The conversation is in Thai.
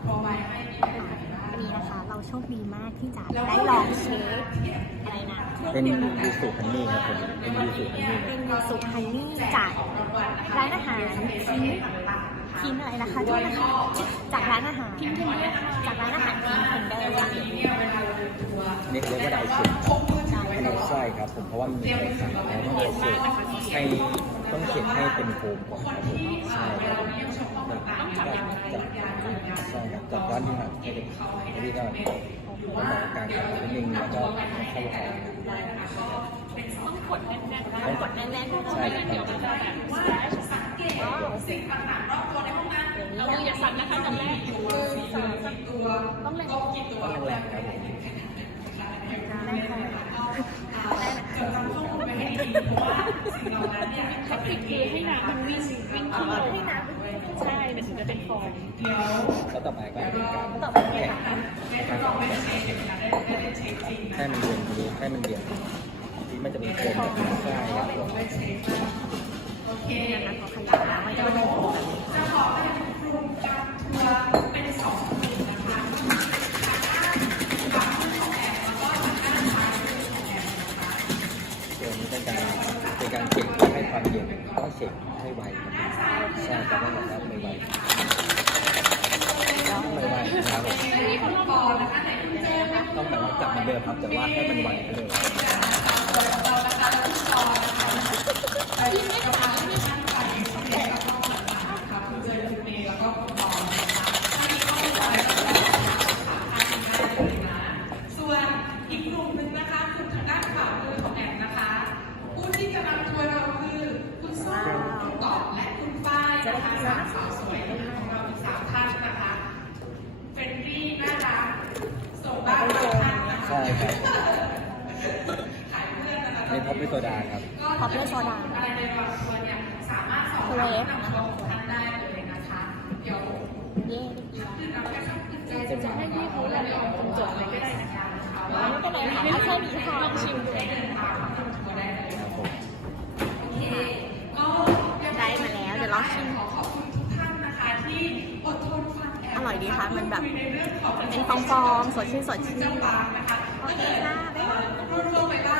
มีนะคะเราโชคดีมากที่จะได้ลองเชฟอะไรนะเป็นยูสุฮันนี่ครับผมเป็นยูสุฮันนี่เป็นมีสุขันนี่จากร้านอาหารคิมอะไรนะคะด้วยนจากร้านอาหารคคิจากช่ครับผมเพราะว่ามีสารต้องเขียนให้ต้องเขียนให้เป็นโฟมก่อนใช่ครับจากจากจากด้านนี้ครับนี่ก็ผมองการกระตุ้นนิ่งแล้วก็เข้าแรงต้องกดแน่นๆกนะคะใช่อครับต้องเล่นกแดี่ตัวต้องเล่นกี่ตัวแล้วแต่พราสิ่เหลยให้น้ำมันวิ่งวิ่งขึ้นให้น้ำใช่มันถึงจะเป็นฟองเดียวก็ต่ไปก็ต่อไปค่ะให้ทงไม่ไ้เชได้ไช็ให้มันเยนให้มันเยี่มันีช่ไม่เจะลป็นเีป็คนะองเช็คดียวเรลอไปเ็คดวเอไปเ็คดูนะไปเชนเดีอช็คดูนะคะอเคนเดีอดูี๋ไปเจะลีเรลออในการในการเก็บให้ความเย็นให้เสร็จให้ไวใช่ครับไม่ไหวไม่ไหวไม่ไหวครับต้องแบบว่ากลับมาเดิมครับแต่ว่าให้มันไวเลยจะได้ทานสาวสวยของเราสามท่านนะคะ เฟรนดี้น่ารักส่งบ้านทุกท่านนะคะขายเพื่อนนะคะในพร้อมด้วยโซดาครับพร้อมด้วยโซดาอะไรในบางส่วนเนี่ย สามารถสอบถามทางโรงทานได้เลยนะคะเดี๋ยวจะให้ยี่เขาลองจุดอะไรก็ได้นะคะว่าไม่ใช่มีแค่ลองชิมดูอทุกท่านนะคะที่อดทนฟังแอร่อยดีค่ะ มันแบบเป็นฟองๆสดชื่นสดชื่นจังหวะนะคะก็เลยรวบรวมไว้ว่า